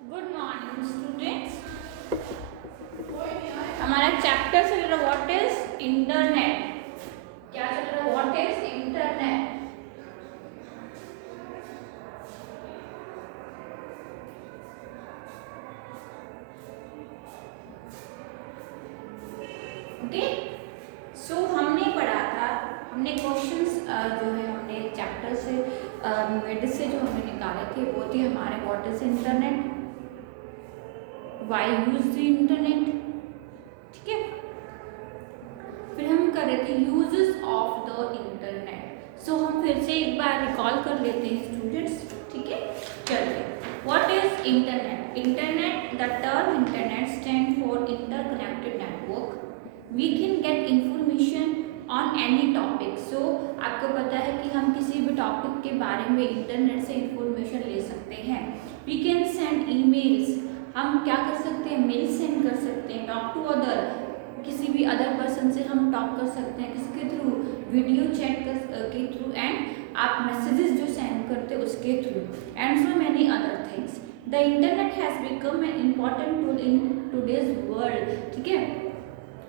Good morning students. हमारा चैप्टर चल रहा व्हाट इज इंटरनेट। क्या चल रहा व्हाट इज इंटरनेट। ओके, सो हमने पढ़ा था, हमने क्वेश्चंस जो है हमने चैप्टर से मिड से जो हमने निकाले थे वो थे हमारे what is internet, why use the internet. ठीक है, फिर हम कर रहे थे यूजेस ऑफ द इंटरनेट। सो हम फिर से एक बार रिकॉल कर लेते हैं स्टूडेंट्स। ठीक है, चलिए what is internet. Internet, the term internet stand for interconnected network. We can get information on any topic. So आपको पता है कि हम किसी भी टॉपिक के बारे में इंटरनेट से इंफॉर्मेशन ले सकते हैं। वी कैन सेंड ईमेल्स, हम क्या कर सकते हैं, मेल सेंड कर सकते हैं। टॉक टू अदर, किसी भी अदर पर्सन से हम टॉक कर सकते हैं, किसके थ्रू, वीडियो चैट के थ्रू, एंड आप मैसेजेस जो सेंड करते हो उसके through, and so many other things. The internet has become an important tool in today's world. ठीक है,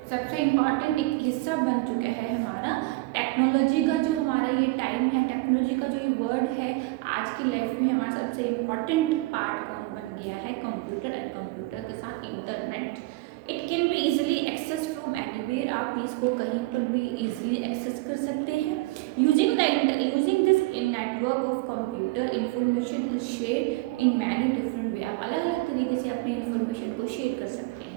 सबसे इम्पॉर्टेंट एक हिस्सा बन चुका है हमारा टेक्नोलॉजी का। जो हमारा ये टाइम है, टेक्नोलॉजी का जो ये वर्ड है आज की लाइफ में हमारा सबसे इम्पॉर्टेंट पार्ट कौन बन गया है, कंप्यूटर, एंड कंप्यूटर के साथ internet. It can be easily access from anywhere, आप इसको कहीं पर भी इजिली एक्सेस कर सकते हैं। Using this in network of computer, information is share in many different way. आप अलग अलग तरीके से अपनी इंफॉर्मेशन को शेयर कर सकते हैं।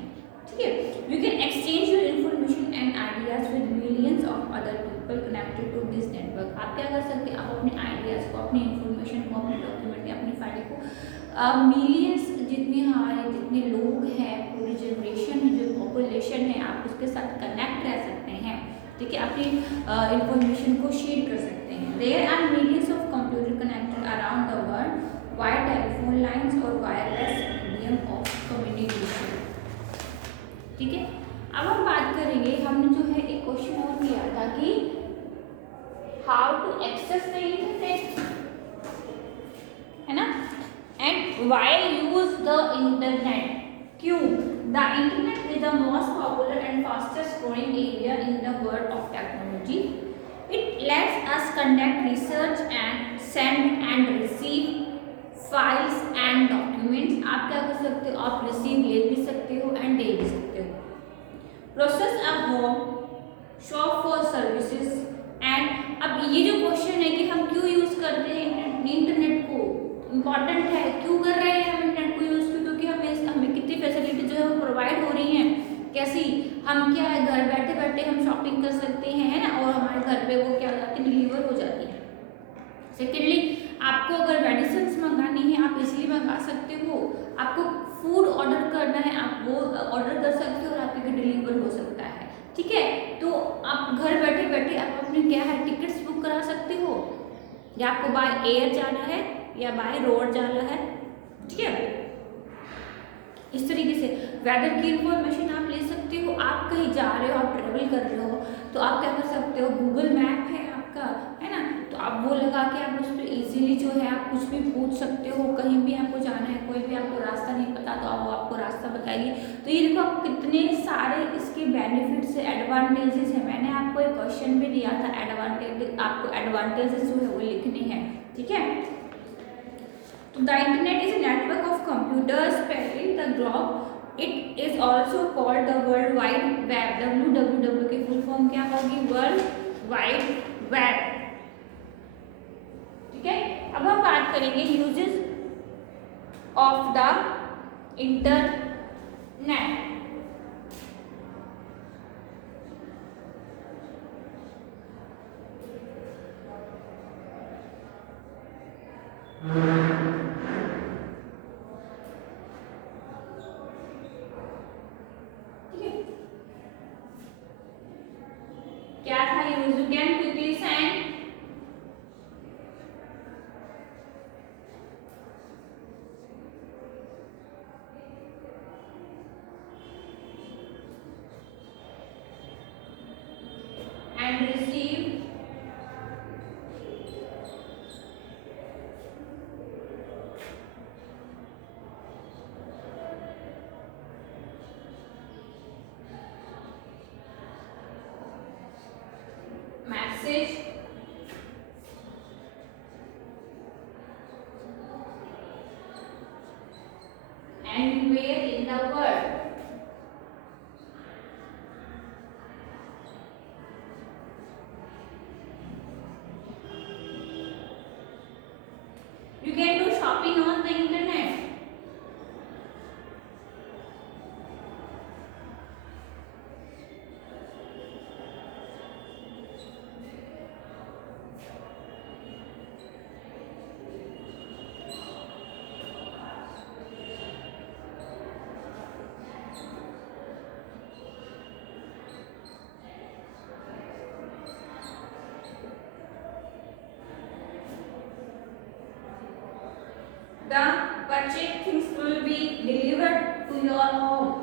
ठीक है, you can exchange your information and ideas with millions of other people connected to this network. आप क्या कर सकते हैं, आप अपने आइडियाज को, अपनी इंफॉर्मेशन को, अपने डॉक्यूमेंट या अपनी फाइल को मिलियंस जितने हमारे जितने लोग हैं, पूरी जनरेशन है, जो पॉपुलेशन है, आप उसके साथ कनेक्ट रह सकते हैं। ठीक है, अपनी इंफॉर्मेशन को शेयर कर सकते हैं। There are millions of computer connected around the world via telephone lines और वायरलेस मीडियम ऑफ कम्युनिकेशन। ठीक है, अब हम बात करेंगे, हमने जो है एक क्वेश्चन और किया था कि how to access the internet, है ना, and why use the internet, क्यों। The internet is the most popular and fastest growing area in the world of technology. It lets us conduct research and send and receive files and documents. आप क्या कर सकते हो, आप रिसीव ले भी सकते हो एंड दे भी सकते हो। Process a home, shop for services and. अब ये जो क्वेश्चन है कि हम क्यों यूज करते हैं इंटरनेट को, इम्पॉर्टेंट है, क्यों कर रहे हैं हम इंटरनेट को यूज, क्योंकि हमें कितनी फैसिलिटी जो है वो प्रोवाइड हो रही हैं। कैसी, हम क्या है, घर बैठे बैठे हम शॉपिंग कर सकते हैं, है ना, और हमारे घर पे वो क्या हो जाती है, डिलीवर हो जाती है। सेकेंडली, आपको अगर मेडिसिन मंगानी है आप इजीली मंगा सकते हो। आपको फूड ऑर्डर करना है आप वो ऑर्डर कर सकते हो और आपके घर डिलीवर हो सकता है। ठीक है, तो आप घर बैठे बैठे आप अपने क्या है टिकट्स बुक करा सकते हो, या आपको बाय एयर जाना है या बाय रोड जाना है। ठीक है, इस तरीके से वेदर की इंफॉर्मेशन आप ले सकते हो। आप कहीं जा रहे हो, आप ट्रेवल कर रहे हो, तो आप क्या कर सकते हो, गूगल मैप है आपका, है ना, तो आप वो लगा के आप उस पर इजीली जो है आप कुछ भी पूछ सकते हो। कहीं भी आपको जाना है, कोई भी आपको रास्ता नहीं पता तो वो आपको रास्ता बताइए। तो ये देखो आप कितने सारे इसके बेनिफिट्स है, एडवांटेजेस है। मैंने आपको एक क्वेश्चन भी दिया था, एडवांटेज, आपको एडवांटेजेस जो है वो लिखने हैं। ठीक है, तो the internet is a network of computers spanning the globe. It is also called the World Wide Web. WWW की फुल फॉर्म क्या होगी, वर्ल्ड वाइड वेब। ठीक है, अब हम बात करेंगे यूजेस ऑफ द इंटरनेट। क्या था use, you can quickly send and receive message anywhere in the world. You can do shopping on the internet. The purchased things will be delivered to your home.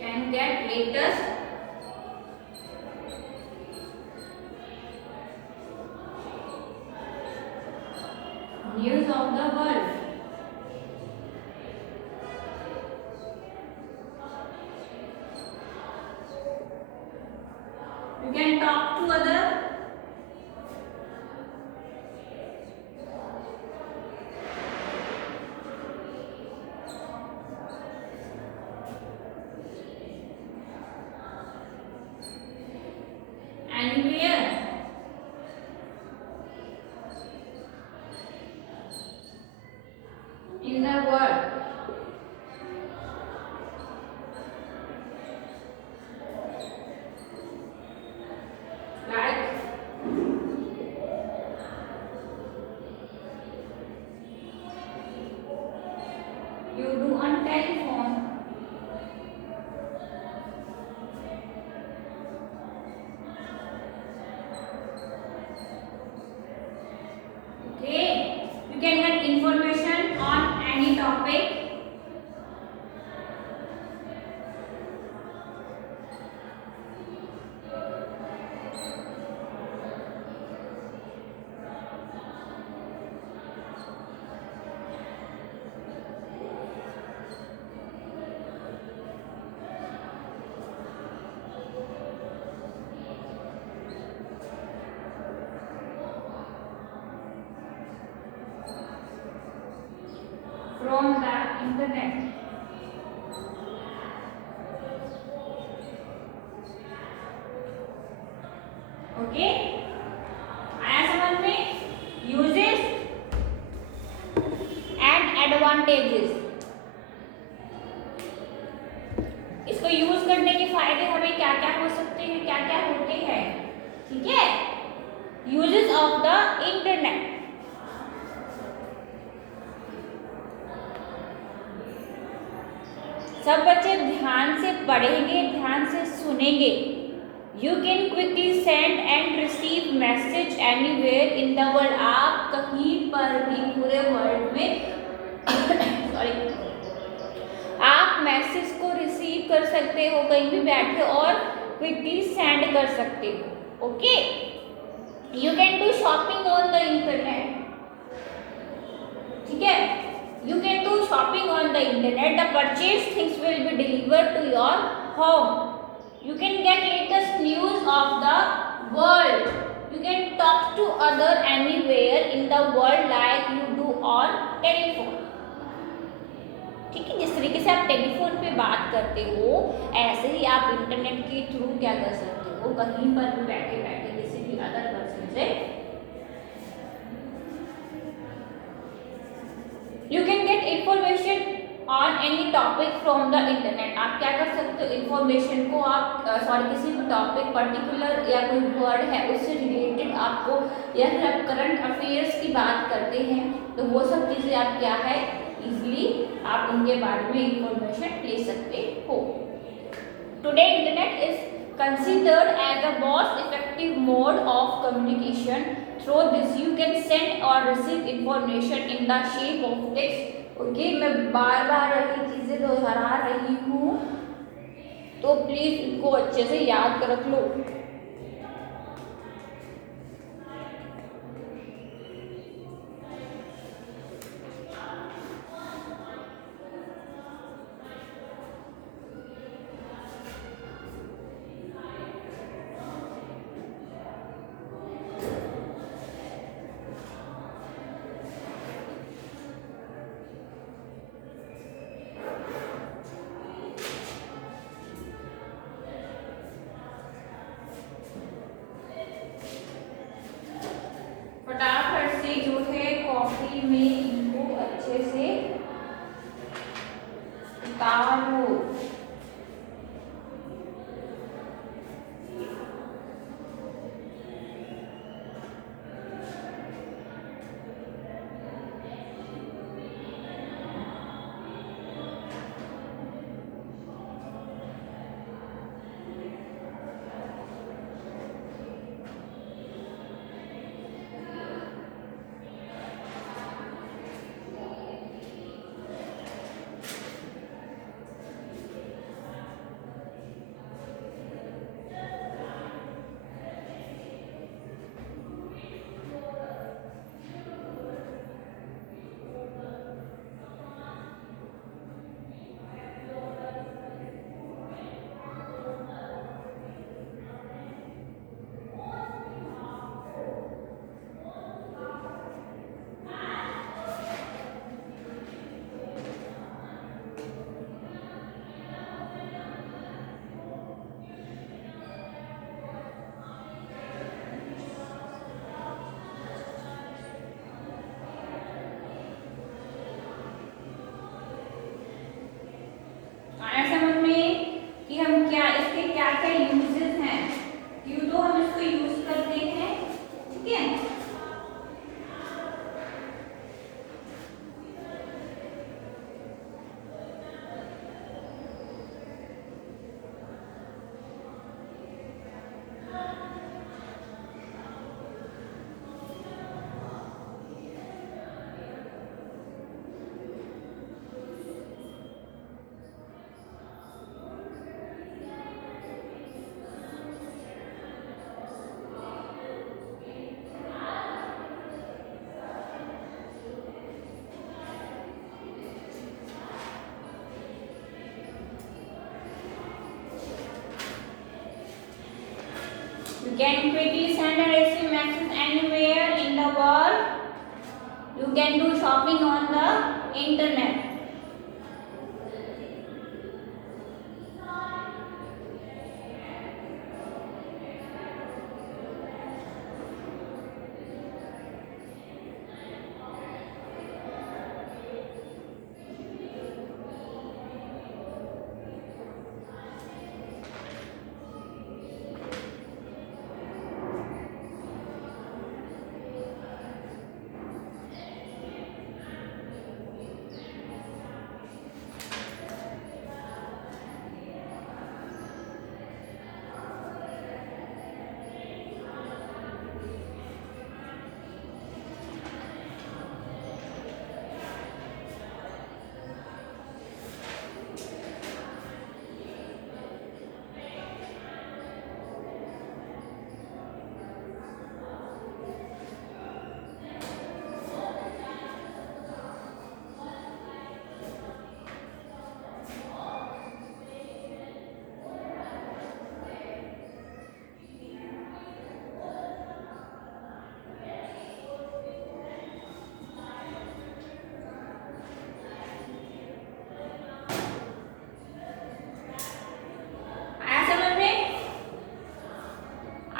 Can get latest news of the world. You can talk to other anywhere. In the world. Like you do on telephone. Okay, you can get information on any topic. From the internet. Okay, आया समझ में? Uses and advantages. इसको यूज करने के फायदे हमें क्या क्या हो सकते हैं, क्या क्या होते हैं, ठीक है? Uses of the internet. सब बच्चे ध्यान से पढ़ेंगे, ध्यान से सुनेंगे. You can quickly send and receive message anywhere in the world. आप कहीं पर भी पूरे वर्ल्ड में सॉरी आप मैसेज को रिसीव कर सकते हो कहीं भी बैठे और क्विकली सेंड कर सकते हो. Okay, you can do shopping on the internet. ठीक है, you can do shopping on the internet. The purchased things will be delivered to your home. You can get latest news of the world. You can talk to other anywhere in the world like you do on telephone. ठीक है, जिस तरीके से आप टेलीफोन पे बात करते हो ऐसे ही आप इंटरनेट के थ्रू क्या कर सकते हो, कहीं पर भी बैठे बैठे किसी भी अदर पर्सन से you can get information on any topic. Topic from the internet. आप क्या कर सकते हो, इंफॉर्मेशन को आप किसी भी टॉपिक पर्टिकुलर या कोई वर्ड है उससे रिलेटेड आपको, या फिर आप करंट अफेयर्स की बात करते हैं तो वो सब चीज़ें आप क्या है इजीली आप उनके बारे में इंफॉर्मेशन ले सकते हो। Today internet is considered as the most effective mode of communication. Through this you can send or receive information in the shape of text. Okay, मैं बार बार यही चीज़ें दोहरा रही हूँ तो प्लीज इनको अच्छे से याद कर रख लो। फटाफट से जो है कॉपी में इनको अच्छे से उतारो। आया समझ में कि हम क्या इसके क्या क्या यूजेस हैं, क्यों तो हम इसको यूज करते हैं। ठीक है, you can quickly send and receive message anywhere in the world. You can do shopping on the internet.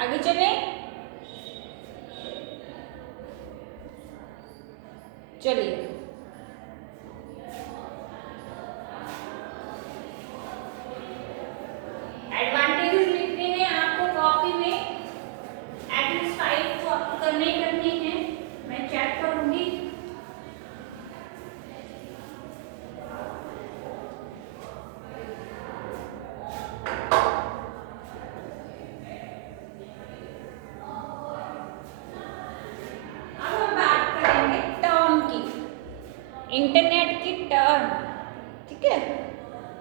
आगे चले, चलिए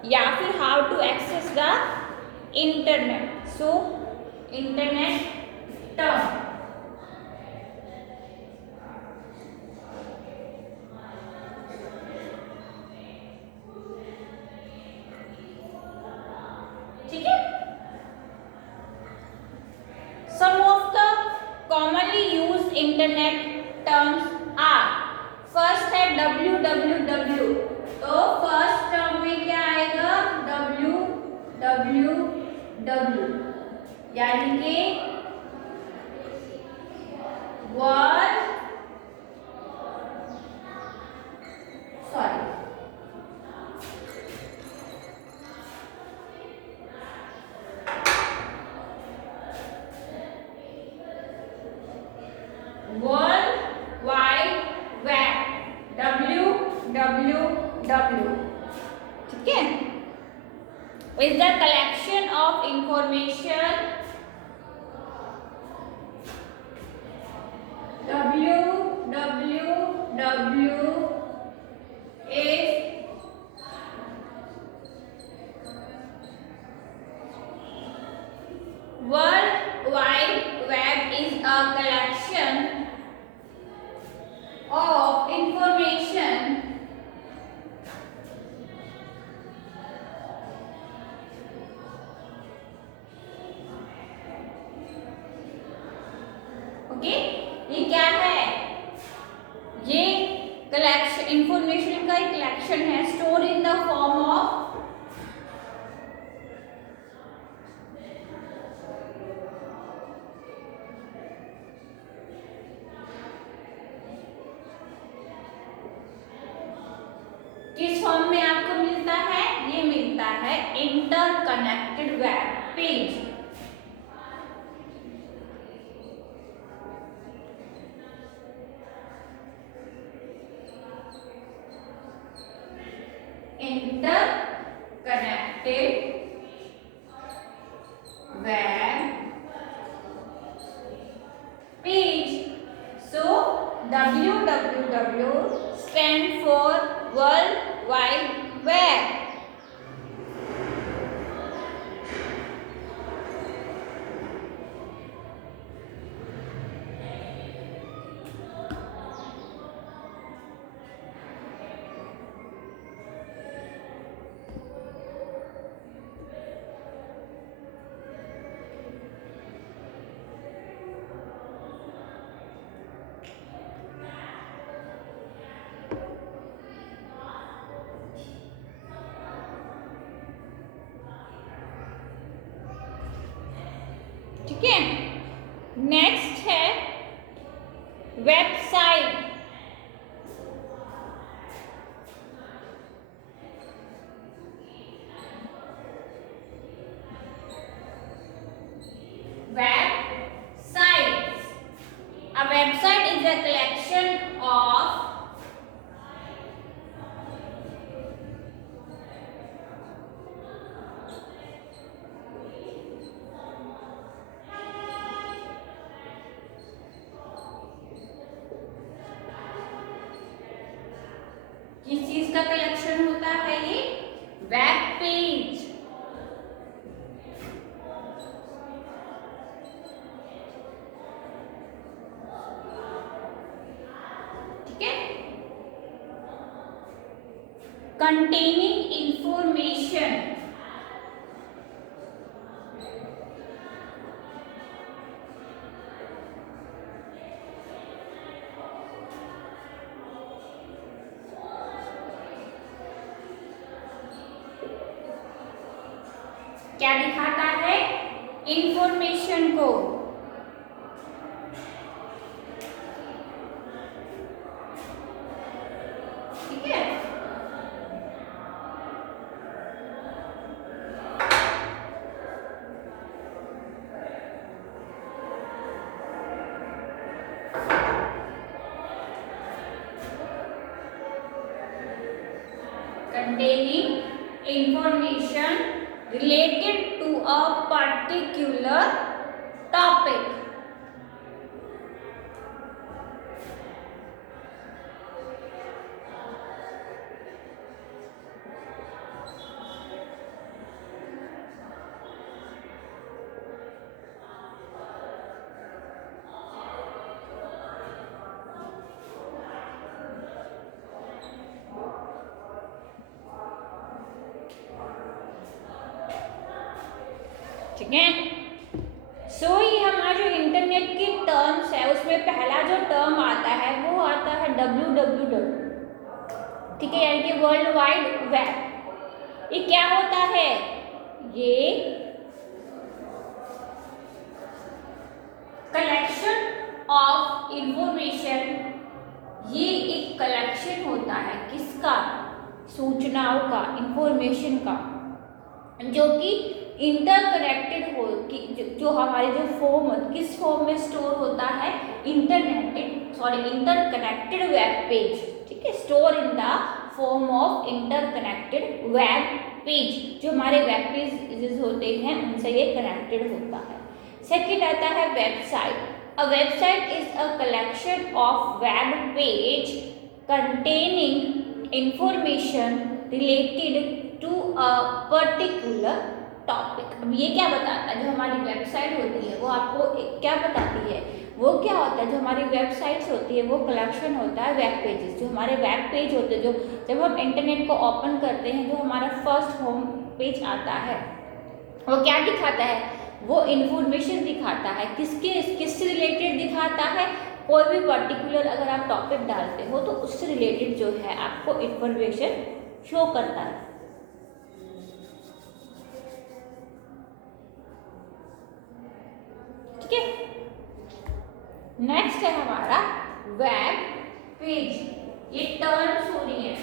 या फिर how to access the internet. So internet term, ठीक है। Some of the commonly used internet terms are, first है www, तो first term में क्या आएगा www, यानी कि world, sorry world wide web, www, ठीक है। Is the collection of information, www is World Wide Web is a collection of information okay. ये क्या है, ये कलेक्शन, इंफॉर्मेशन का एक कलेक्शन है, store in the form of किस फॉर्म में आपको मिलता है, ये मिलता है interconnected web page. Interconnected web page. So www stand for World Wide Web। ठीक है। नेक्स्ट है website. Websites. A website is a collection of किस चीज का कलेक्शन होता है, ये वेब पेज। ठीक है। कंटेनिंग इंफॉर्मेशन, क्या दिखाता है, इंफॉर्मेशन को। ठीक है। containing information related to a particular topic। ठीक है। सो ये हमारा जो इंटरनेट की टर्म्स है उसमें पहला जो टर्म आता है वो आता है www, ठीक है, यानी कि वर्ल्ड वाइड वेब। ये क्या होता है? ये कलेक्शन ऑफ इंफॉर्मेशन, ये एक कलेक्शन होता है किसका? सूचनाओं का, इंफॉर्मेशन का, जो कि इंटरकनेक्टेड हो कि जो हमारे जो फॉर्म किस फॉर्म में स्टोर होता है? इंटरकनेक्टेड वेब पेज, ठीक है, store in the form of interconnected web page. जो हमारे वेब पेजेस होते हैं उनसे ये कनेक्टेड होता है। सेकंड आता है website. A website is a collection of web page containing information related to a particular topic. अब ये क्या बताता है? जो हमारी वेबसाइट होती है वो आपको क्या बताती है? वो क्या होता है? जो हमारी वेबसाइट्स होती है वो कलेक्शन होता है वेब पेजेस। जो हमारे वेब पेज होते हैं, जो जब हम इंटरनेट को ओपन करते हैं, जो हमारा फर्स्ट होम पेज आता है वो क्या दिखाता है? वो इंफॉर्मेशन दिखाता है। किससे रिलेटेड दिखाता है? कोई भी पर्टिकुलर अगर आप टॉपिक डालते हो तो उससे रिलेटेड जो है आपको इंफॉर्मेशन शो करता है। ठीक है, नेक्स्ट है हमारा वेब पेज। ये टर्म्स हो रही है।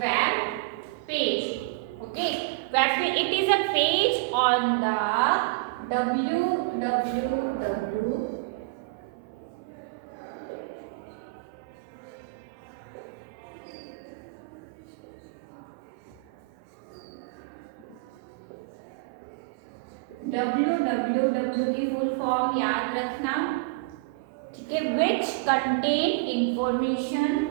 Web page, okay, web page, it is a page on the www www की फुल फॉर्म याद रखना, ठीक है, which contain information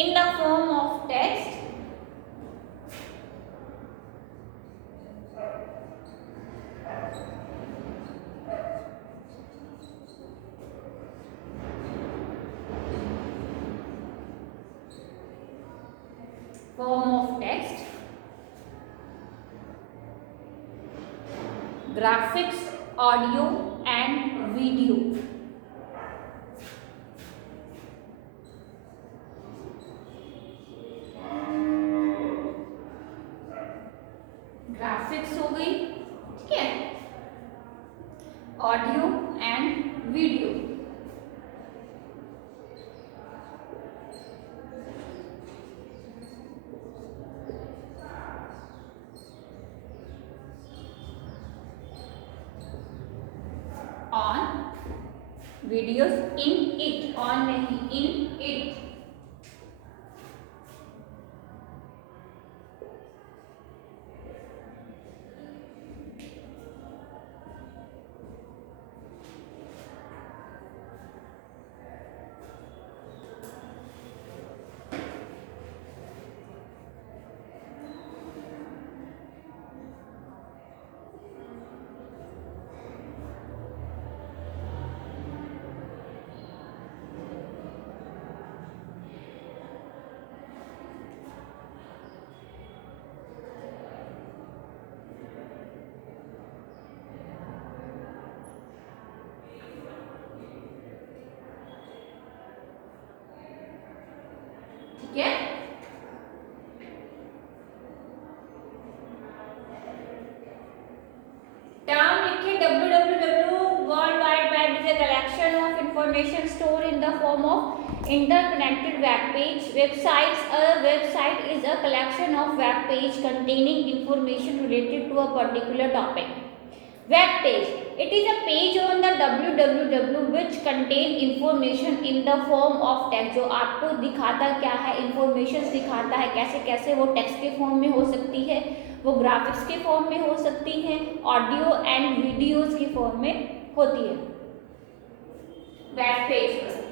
in the form of text, graphics, audio and video. Graphics हो गई, ठीक है, audio and video. On videos in it, on नहीं, इन इट। ठीक है, टर्म लिखे, www world wide web is a collection of information store in the form of interconnected web page. Websites, a website is a collection of web page containing information related to a particular topic. Web page, it is a page on the www which contain information in the form of text. जो आपको दिखाता क्या है? इंफॉर्मेशन दिखाता है। कैसे कैसे? वो टेक्स्ट के फॉर्म में हो सकती है, वो ग्राफिक्स के फॉर्म में हो सकती है, ऑडियो एंड वीडियोस के फॉर्म में होती है वेब पेज पर।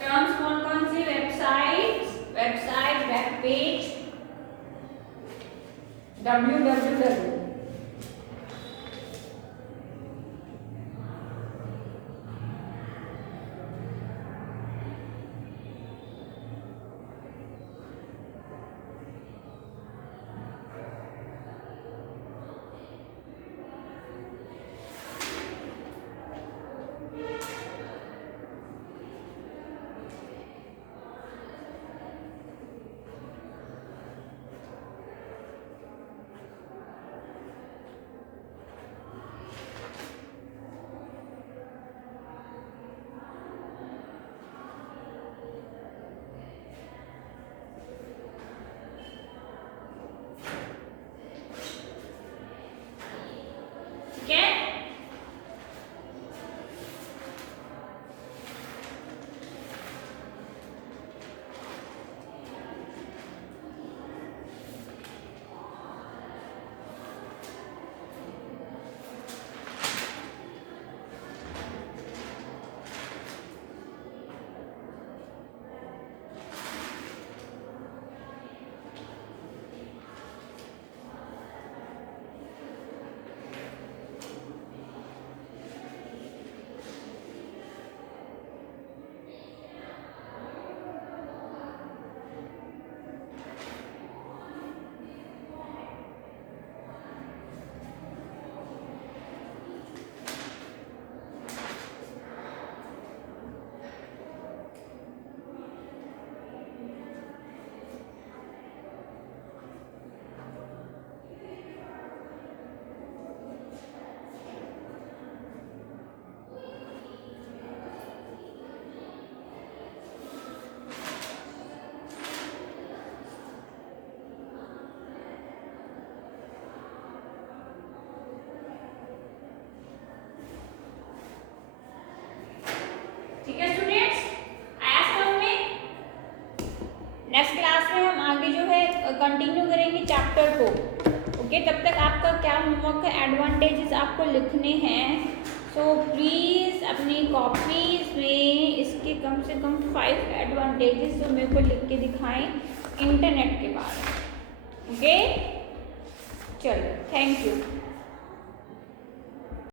टर्म्स कौन कौन सी? Website, web page, www। ठीक है स्टूडेंट्स, आया समझ में? नेक्स्ट क्लास में हम आगे जो है कंटिन्यू करेंगे चैप्टर को। ओके, तब तक आपका क्या होमवर्क है, एडवांटेजेस आपको लिखने हैं। सो प्लीज़ अपनी कॉपीज में इसके कम से कम 5 एडवांटेजेस जो मेरे को लिख के दिखाएं इंटरनेट के बारे में। ओके, चलो थैंक यू।